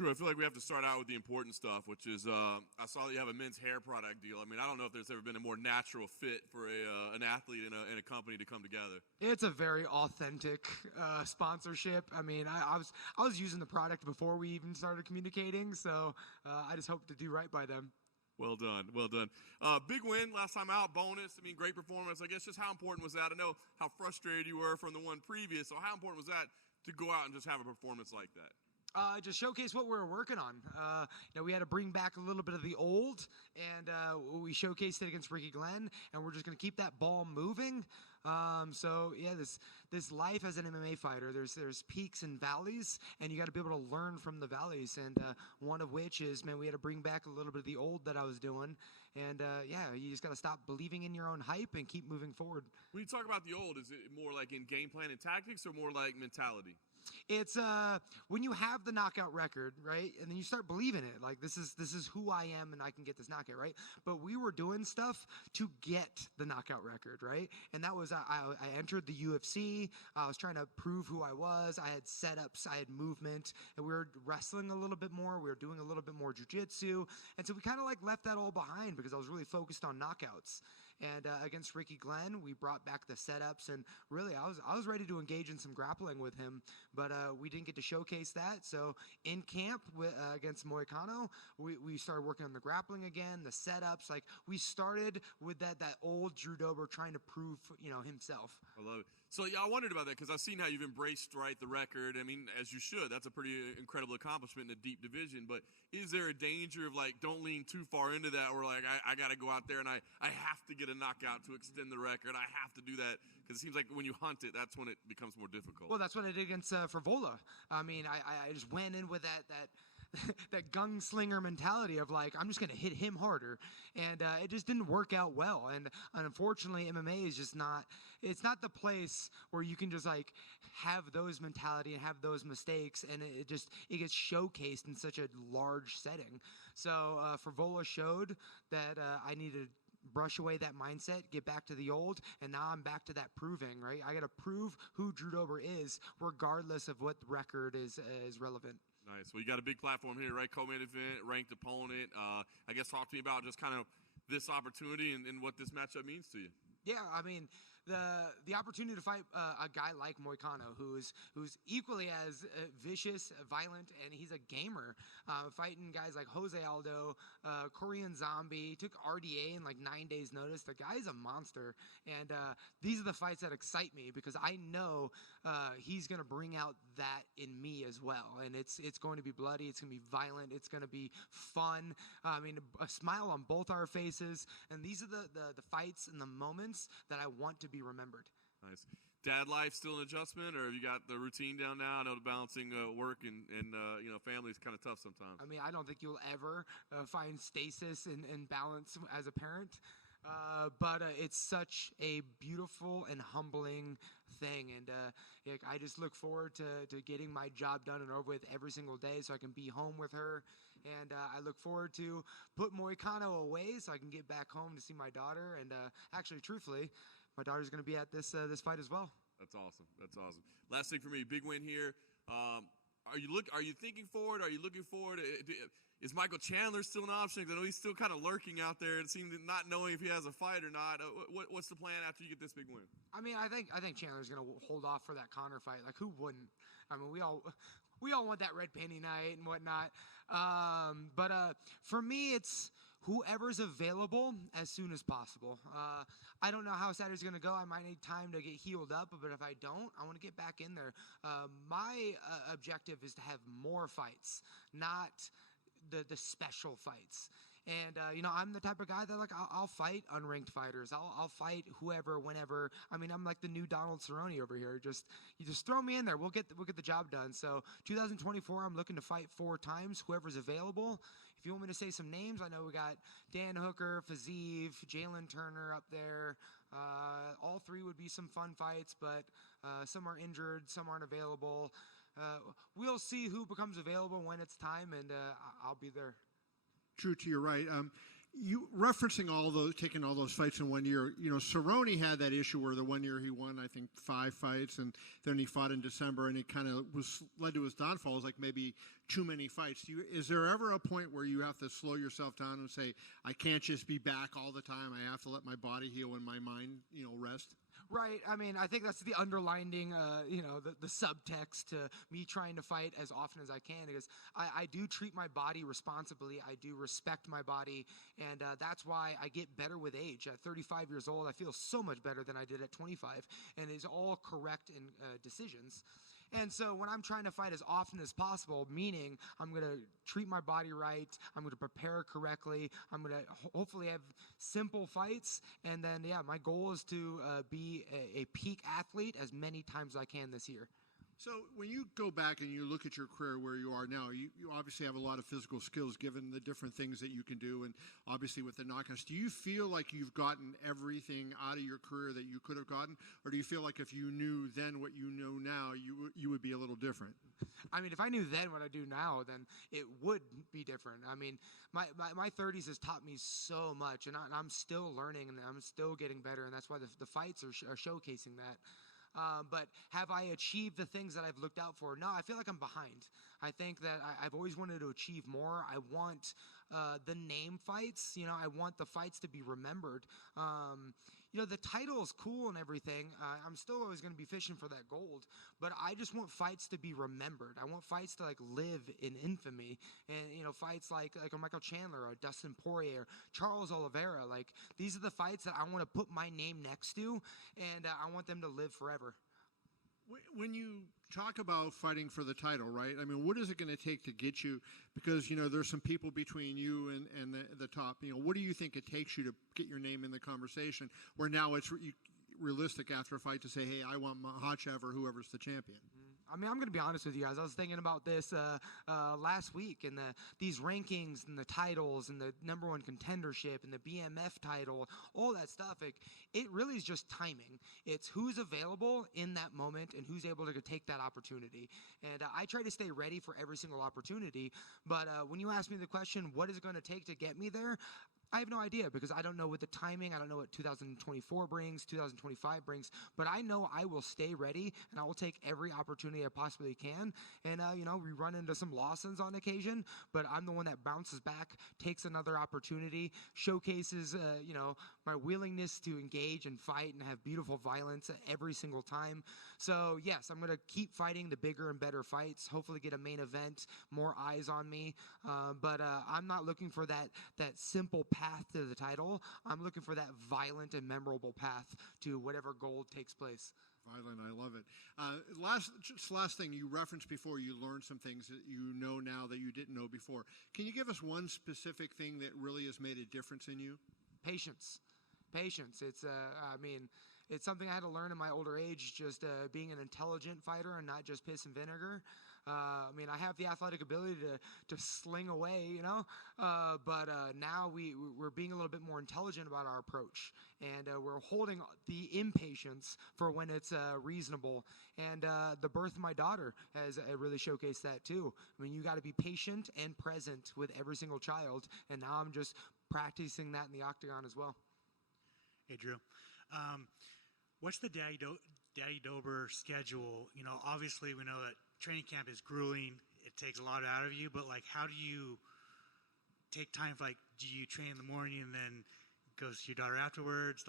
True. I feel like we have to start out with the important stuff, which is I saw that you have a men's hair product deal. I mean, I don't know if there's ever been a more natural fit for an athlete and a company to come together. It's a very authentic sponsorship. I mean, I was using the product before we even started communicating, so I just hope to do right by them. Well done, well done. Big win last time out, bonus. I mean, great performance. I guess just how important was that? I know how frustrated you were from the one previous, so how important was that to go out and just have a performance like that? Just showcase what we were working on. We had to bring back a little bit of the old, and we showcased it against Ricky Glenn, and we're just going to keep that ball moving. This life as an MMA fighter, there's peaks and valleys, and you got to be able to learn from the valleys. And one of which is, we had to bring back a little bit of the old that I was doing, and you just got to stop believing in your own hype and keep moving forward. When you talk about the old, is it more like in game plan and tactics, or more like mentality? It's when you have the knockout record, right, and then you start believing it, like this is who I am, and I can get this knockout, right? But we were doing stuff to get the knockout record, right? And that was I entered the UFC. I was trying to prove who I was. I had setups, I had movement, and we were wrestling a little bit more. We were doing a little bit more jiu-jitsu, and so we kind of like left that all behind because I was really focused on knockouts. And against Ricky Glenn, we brought back the setups, and really I was ready to engage in some grappling with him, but we didn't get to showcase that. So in camp against Moicano, we started working on the grappling again, the setups. Like we started with that old Drew Dober trying to prove himself. I love it. So yeah, I wondered about that because I've seen how you've embraced the record. I mean, as you should. That's a pretty incredible accomplishment in a deep division. But is there a danger of don't lean too far into that, where I got to go out there and I have to get a knockout to extend the record. I have to do that because it seems like when you hunt it, that's when it becomes more difficult. Well, that's what I did against Favola. I mean, I just went in with that gunslinger mentality of I'm just going to hit him harder, and it just didn't work out well. And unfortunately, MMA is just it's not the place where you can just have those mentality and have those mistakes, and it gets showcased in such a large setting. So Favola showed that I needed to brush away that mindset, get back to the old, and now I'm back to that proving, right? I got to prove who Drew Dober is, regardless of what record is relevant. Nice. Well, you got a big platform here, right? Co-main event, ranked opponent. I guess talk to me about just kind of this opportunity and what this matchup means to you. Yeah, I mean, the opportunity to fight a guy like Moicano, who's equally as vicious, violent, and he's a gamer, fighting guys like Jose Aldo, Korean Zombie, took RDA in 9 days notice. The guy's a monster, and these are the fights that excite me because I know he's going to bring out that in me as well, and it's going to be bloody, it's going to be violent, it's going to be fun. I mean, a smile on both our faces, and these are the fights and the moments that I want to be remembered. Nice. Dad life still an adjustment, or have you got the routine down now? I know the balancing work and family is kind of tough sometimes. I mean, I don't think you'll ever find stasis and balance as a parent. But it's such a beautiful and humbling thing, and I just look forward to getting my job done and over with every single day so I can be home with her, and I look forward to put Moicano away so I can get back home to see my daughter, and actually, truthfully, my daughter's going to be at this fight as well. That's awesome. That's awesome. Last thing for me, big win here. Are you thinking forward? Are you looking forward? Is Michael Chandler still an option? Because I know he's still kind of lurking out there and seems not knowing if he has a fight or not. What's the plan after you get this big win? I mean, I think Chandler's going to hold off for that Conor fight. Who wouldn't? I mean, we all want that red penny night and whatnot. But for me, it's whoever's available as soon as possible. I don't know how Saturday's going to go. I might need time to get healed up, but if I don't, I want to get back in there. My objective is to have more fights, not the special fights. And, I'm the type of guy that, I'll fight unranked fighters. I'll fight whoever, whenever. I mean, I'm like the new Donald Cerrone over here. You just throw me in there. We'll get the job done. So 2024, I'm looking to fight 4 times, whoever's available. If you want me to say some names, I know we got Dan Hooker, Fazeev, Jalen Turner up there. All 3 would be some fun fights, but some are injured, some aren't available. We'll see who becomes available when it's time, and I'll be there. True to your right. You referencing all those, taking all those fights in 1 year. You know, Cerrone had that issue where the 1 year he won, I think, 5 fights, and then he fought in December, and it kind of was led to his downfall. It was like maybe too many fights. Is there ever a point where you have to slow yourself down and say, I can't just be back all the time. I have to let my body heal and my mind, rest? Right. I mean, I think that's the underlining, the subtext to me trying to fight as often as I can, because I do treat my body responsibly. I do respect my body, and that's why I get better with age. At 35 years old, I feel so much better than I did at 25, and it's all correct in decisions. And so when I'm trying to fight as often as possible, meaning I'm going to treat my body right, I'm going to prepare correctly, I'm going to hopefully have simple fights, and then, my goal is to be a peak athlete as many times as I can this year. So when you go back and you look at your career where you are now, you obviously have a lot of physical skills given the different things that you can do, and obviously with the knockouts. Do you feel like you've gotten everything out of your career that you could have gotten, or do you feel like if you knew then what you know now, you would be a little different? I mean, if I knew then what I do now, then it would be different. I mean, my 30s has taught me so much, and I'm still learning, and I'm still getting better, and that's why the fights are showcasing that. But have I achieved the things that I've looked out for? No, I feel like I'm behind. I think that I've always wanted to achieve more. I want the name fights. I want the fights to be remembered. The title is cool and everything. I'm still always going to be fishing for that gold, but I just want fights to be remembered. I want fights to live in infamy, and fights like a Michael Chandler or Dustin Poirier, or Charles Oliveira. These are the fights that I want to put my name next to, and I want them to live forever. When you talk about fighting for the title, right? I mean, what is it going to take to get you? Because, there's some people between you and the top. What do you think it takes you to get your name in the conversation, where now it's realistic after a fight to say, hey, I want Makhachev or whoever's the champion? I mean, I'm going to be honest with you guys. I was thinking about this last week, and these rankings and the titles and the number one contendership and the BMF title, all that stuff. It really is just timing. It's who's available in that moment and who's able to take that opportunity. And I try to stay ready for every single opportunity. But when you ask me the question, what is it going to take to get me there? I have no idea, because I don't know what the timing, I don't know what 2024 brings, 2025 brings, but I know I will stay ready, and I will take every opportunity I possibly can. And, we run into some losses on occasion, but I'm the one that bounces back, takes another opportunity, showcases, my willingness to engage and fight and have beautiful violence every single time. So, yes, I'm going to keep fighting the bigger and better fights, hopefully get a main event, more eyes on me, but I'm not looking for that simple path to the title. I'm looking for that violent and memorable path to whatever goal takes place. Violent, I love it. Last thing, you referenced before, you learned some things that you know now that you didn't know before. Can you give us one specific thing that really has made a difference in you? Patience. It's it's something I had to learn in my older age, just being an intelligent fighter and not just piss and vinegar. I have the athletic ability to sling away, but now we're being a little bit more intelligent about our approach, and we're holding the impatience for when it's reasonable. And the birth of my daughter has really showcased that too. You got to be patient and present with every single child, and now I'm just practicing that in the octagon as well. Hey, Drew. What's the Daddy Dober schedule? Obviously we know that training camp is grueling. It takes a lot out of you, but how do you take time for, do you train in the morning and then go see your daughter afterwards?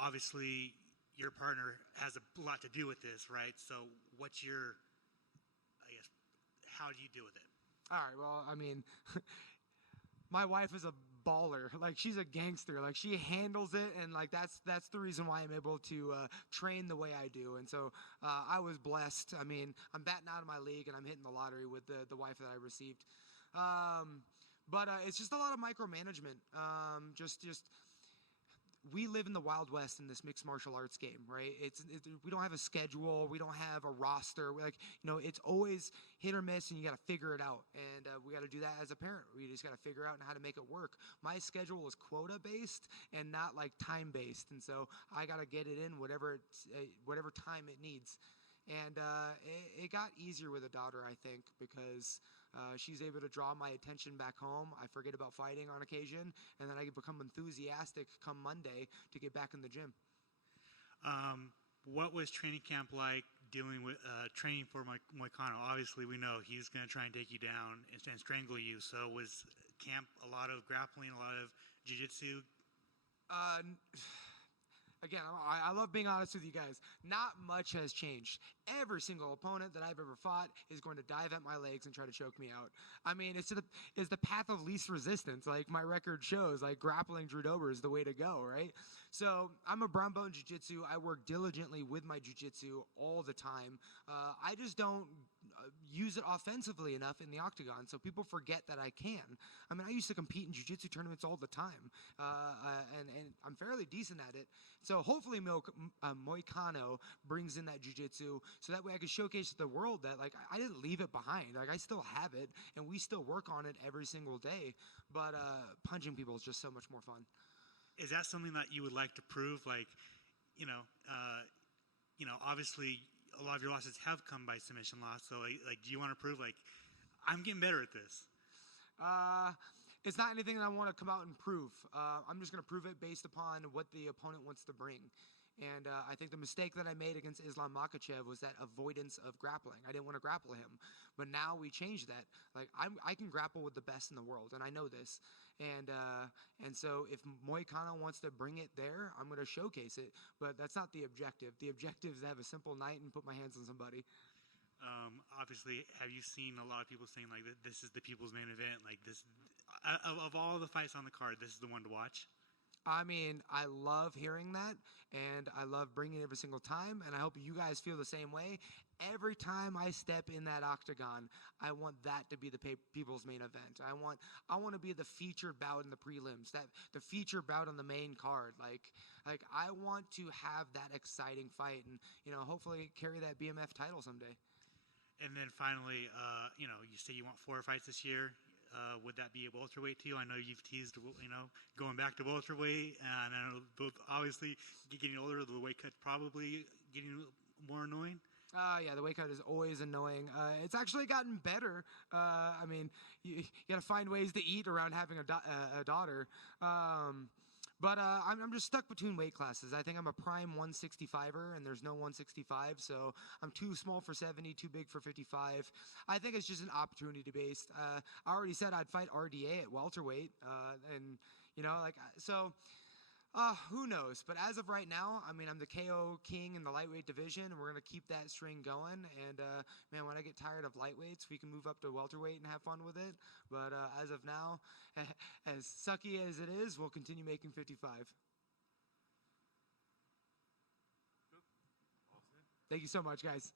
Obviously your partner has a lot to do with this, right? So what's your, how do you deal with it? All right. Well, my wife is a baller. She's a gangster. She handles it, and that's the reason why I'm able to train the way I do. And so I was blessed. I'm batting out of my league, and I'm hitting the lottery with the wife that I received. But it's just a lot of micromanagement. We live in the Wild West in this mixed martial arts game, right? We don't have a schedule. We don't have a roster. It's always hit or miss, and you got to figure it out. And we got to do that as a parent. We just got to figure out how to make it work. My schedule is quota-based and not time-based. And so I got to get it in whatever time it needs. And it got easier with a daughter, I think, because She's able to draw my attention back home. I forget about fighting on occasion, and then I become enthusiastic come Monday to get back in the gym. What was training camp like dealing with training for Moicano? Obviously, we know he's going to try and take you down and strangle you. So was camp a lot of grappling, a lot of jiu-jitsu? Again, I love being honest with you guys. Not much has changed. Every single opponent that I've ever fought is going to dive at my legs and try to choke me out. I mean, it's the path of least resistance. Like my record shows, like grappling Drew Dober is the way to go, right? So I'm a brown belt in jiu-jitsu. I work diligently with my jiu-jitsu all the time. I just don't use it offensively enough in the octagon, so people forget that I can. I mean, I used to compete in jiu-jitsu tournaments all the time, and I'm fairly decent at it. So hopefully Moicano brings in that jiu-jitsu, so that way I can showcase to the world that, like, I didn't leave it behind. Like, I still have it, and we still work on it every single day, but punching people is just so much more fun. Is that something that you would like to prove? Like, obviously a lot of your losses have come by submission loss. So, like, do you want to prove, like, I'm getting better at this? It's not anything that I want to come out and prove. I'm just going to prove it based upon what the opponent wants to bring. And I think the mistake that I made against Islam Makhachev was that avoidance of grappling. I didn't want to grapple him. But now we changed that. Like, I can grapple with the best in the world, and I know this. And so if Moicano wants to bring it there, I'm going to showcase it. But that's not the objective. The objective is to have a simple night and put my hands on somebody. Obviously, have you seen a lot of people saying, like, this is the people's main event? Like, this, of all the fights on the card, this is the one to watch? I mean, I love hearing that, and I love bringing it every single time, and I hope you guys feel the same way. Every time I step in that octagon, I want that to be the people's main event. I want to be the featured bout in the prelims, the featured bout on the main card. Like I want to have that exciting fight, and hopefully carry that BMF title someday. And then finally, you say you want 4 fights this year. Would that be a welterweight to you? I know you've teased, going back to welterweight, and I know both obviously getting older, the weight cut probably getting more annoying. Yeah, the weight cut is always annoying. It's actually gotten better. I mean, you got to find ways to eat around having a daughter. But I'm just stuck between weight classes. I think I'm a prime 165er, and there's no 165, so I'm too small for 70, too big for 55. I think it's just an opportunity-based. I already said I'd fight RDA at welterweight, and, so who knows? But as of right now, I mean, I'm the KO king in the lightweight division, and we're going to keep that string going. And, man, when I get tired of lightweights, we can move up to welterweight and have fun with it. But as of now, as sucky as it is, we'll continue making 55. Thank you so much, guys.